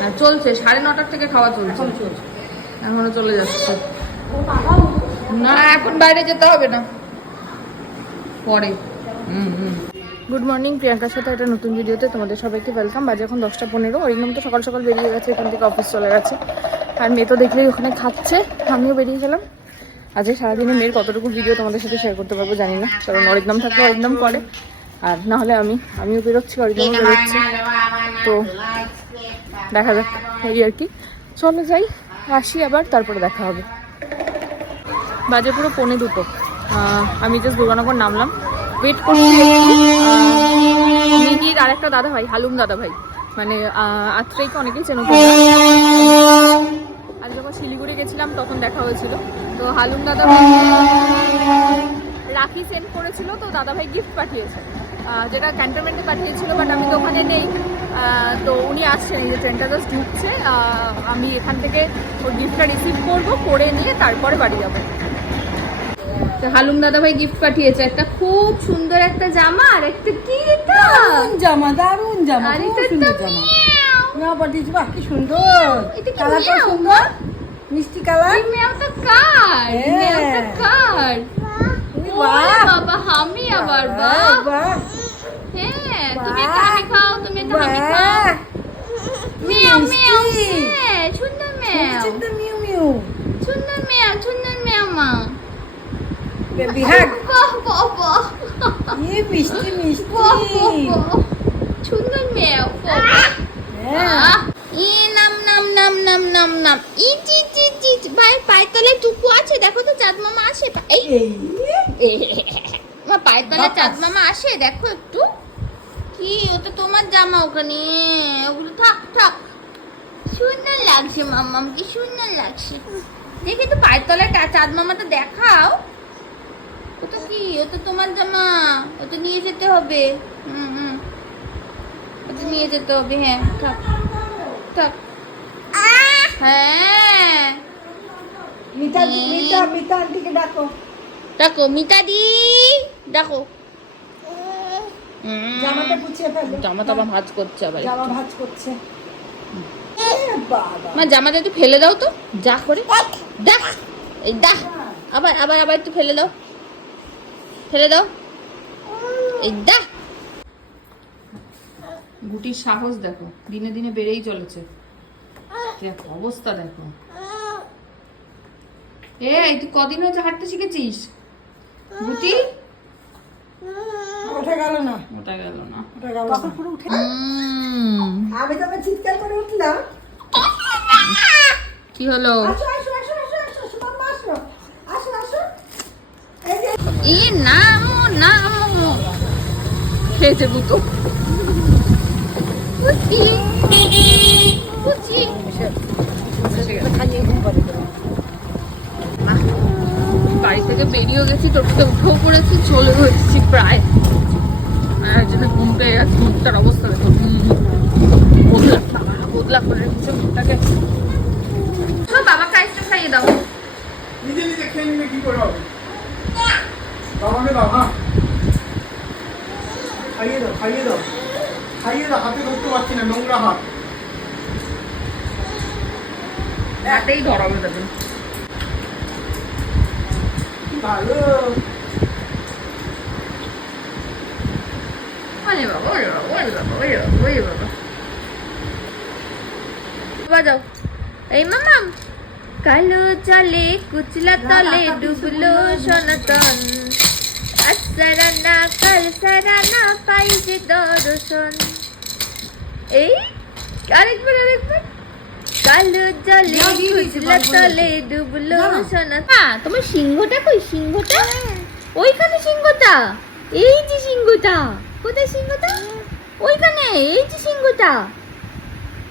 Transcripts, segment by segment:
না চলছে সাড়ে নটার থেকে খাওয়া চলছে। এখন চলছে। এখনও চলে যাচ্ছে। না এখন বাইরে যেতে হবে না। পরে। হুম হুম। গুড মর্নিং প্রিয়াঙ্কার সাথে একটা নতুন ভিডিওতে তোমাদের সবাইকে ওয়েলকাম বাজে এখন দশটা পনেরো। অরিন্দম তো সকাল সকাল বেরিয়ে গেছে এখান থেকে অফিস চলে গেছে। আর মেয়ে তো দেখলেই ওখানে খাচ্ছে। আমিও বেরিয়ে গেলাম। আজকে সারাদিনে মেয়ের কতটুকু ভিডিও তোমাদের সাথে শেয়ার করতে পারব জানি না। কারণ অরিন্দম থাকলে অরিন্দম করে। আর না হলে আমি আমিও বেরোচ্ছি অরিন্দমও বেরোচ্ছি। তো দেখা যাক, এই আর কি। চলে যাই, আসি আবার, তারপরে দেখা হবে। বাজে পুরো পৌনে দুটো। আমি জাস্ট দুর্গানগর নামলাম। ওয়েট করছি মিহির আর একটা দাদা ভাই, হালুম দাদা ভাই। মানে আত্রেইকে অনেকেই চেনো। আর যখন শিলিগুড়ি গেছিলাম, তখন দেখা হয়েছিল। তো হালুম দাদা ভাই রাখি সেন্ড করেছিল তো দাদাভাই গিফট পাঠিয়েছে। যেটা ক্যান্টনমেন্টে পাঠিয়েছিল বাট আমি তো ওখানে নেই। তো উনি আসছেন এই যে ট্রেনটা জাস্ট ঢুকছে। আমি এখান থেকে ওর গিফটটা রিসিভ করব করে নিয়ে তারপরে বাড়ি যাব। তো হালুম দাদা ভাই গিফট পাঠিয়েছে। একটা খুব সুন্দর একটা জামা আর একটা কি এটা? জামা দারুণ জামা আর এটা সুন্দর জামা। মিয়াও। না পাঠিয়েছি বাহ কি সুন্দর। এটা কালারটা সুন্দর। মিষ্টি কালার এই মেয়াওটা কার? এই হ্যাঁ। মেয়াওটা কার? বাবা হামি আবার বাহ, হ্যাঁ তুমি একটা হামি খাও তুমি একটা হামি খাও। মেয়াও মেয়াও হ্যাঁ সুন্দর মেয়াও। সুন্দর মিউ মিউ। সুন্দর মেয়াও সুন্দর মেয়াও মা। বেবি হাগ বাহ বাহ বাহ এই মিষ্টি মিষ্টি। বাহ বাহ বাহ। সুন্দর মেয়াও হ্যাঁ। ই নাম নাম নাম নাম নাম নাম। ই জি জি জি। ভাই পায়ের তলায় টুকু আছে? দেখো তো চাঁদ মামা আসে। এই। মা পায়ের তলায় চাঁদ মামা আসে? দেখো একটু। কি ওটা তোমার জামা ওখানে। ওগুলো থাক থাক। সুন্দর লাগছে মাম্মাম কি সুন্দর লাগছে। দেখি তো পায়ের তলায় চাঁদ মামাটা দেখাও। ওটা কি ওটা তোমার জামা। ওটা নিয়ে যেতে হবে। হুম হুম। ওটা নিয়ে যেতে হবে হ্যাঁ থাক। থাক। হ্যাঁ। মিতা মিতা মিতা আন্টিকে ডাকো। ডাকো মিতা দি ডাকো জামাটা গুছিয়ে ফেলো। জামাটা আবার ভাঁজ করছে আবার জামা ভাঁজ করছে। মা জামাটা একটু ফেলে দাও তো যা করে। দা এই দা আবার আবার আবার একটু ফেলে দাও। ফেলে দাও। এই দা গুটির সাহস দেখো দিনে দিনে বেড়েই চলেছে। দেখো অবস্থা দেখো। এই তুই কদিন হচ্ছে হাঁটতে শিখেছিস? গুটি? ওঠা গেল না। ওটা গেল না। ওঠা গেল কখন পুরো উঠে আমি তবে চিৎকার করে উঠলাম। কি হলো? ই নামো নামো খেয়েছে গুতো কুচি কুচি খাইয়ে ঘুম পাড়ি দেবো। বাড়ি থেকে বেরিয়েও গেছি টোটোতে উঠেও পড়েছি চলে হচ্ছি প্রায়। আর যদি ঘুম পেয়ে গেছে মুখটার অবস্থা দেখো। বদলা বাবা, বদলা করে রেখেছে মুখটাকে। তো বাবাকে খাইয়ে দাও। নিজে নিজে খেয়ে নিলে কি করে হবে? বাবাকে দাও হ্যাঁ খাইয়ে দাও খাইয়ে দাও। খাইয়ে দাও হাতে ধরতে পারছি না নোংরা হাত। রাতেই ধরাবে তাদের। এই মামাম কালো জলে কুচলা তলে ডুবলো সনাতন কাল পাই যে এই আরেকবার আরেকবার। কালো জলে কুচলা তলে ডুবলো হ্যাঁ তোমার সিংহটা কই? সিংহটা? ওইখানে সিংহটা? এই যে সিংহটা। কোথায় সিংহটা? ওইখানে এই যে সিংহটা।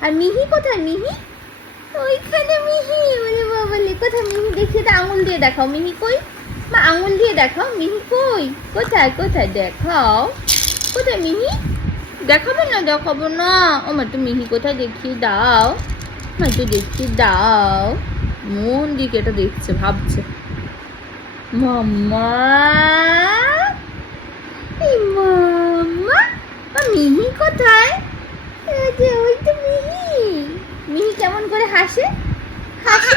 আর মিহি কোথায়? মিহি? ওইখানে মিহি ওরে বাবালে কোথায় মিহি? দেখিয়ে দাও আঙুল দিয়ে দেখাও। মিহি কই? মা আঙুল দিয়ে দেখাও। মিহি কই? কোথায় কোথায়? দেখাও। কোথায় মিহি? দেখাবো না দেখাবো না। ও মা তো মিহি কোথায়? দেখিয়ে দাও। মা একটু দেখিয়ে দাও। মন দিকে এটা দেখছে ভাবছে। মাম্মা! মাম্মা মিহি কোথায়? ওই তো মিহি। মিহি কেমন করে হাসে? হাসে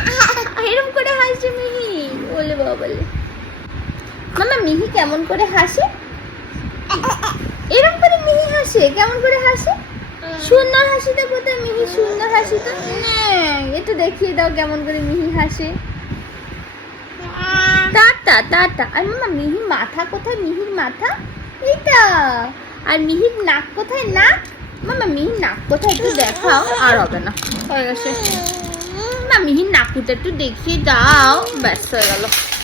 এরম করে হাসে মিহি। বলে বাবা বলে। মামা মিহি কেমন করে হাসে? এরম করে মিহি হাসে কেমন করে হাসে? সুন্দর হাসিটা কোথায় সুন্দর হাসিটা একটু দেখিয়ে দাও কেমন করে মিহি হাসে। আর মামা, মিহির মাথা কোথায়? মিহির মাথা এইটা। আর মিহির নাক কোথায়? নাক? মামা, মিহির নাক কোথায় একটু দেখাও, আর হবে না। হয়ে গেছে। না মিহির নাকুটা একটু দেখিয়ে দাও। ব্যাস, হয়ে গেল।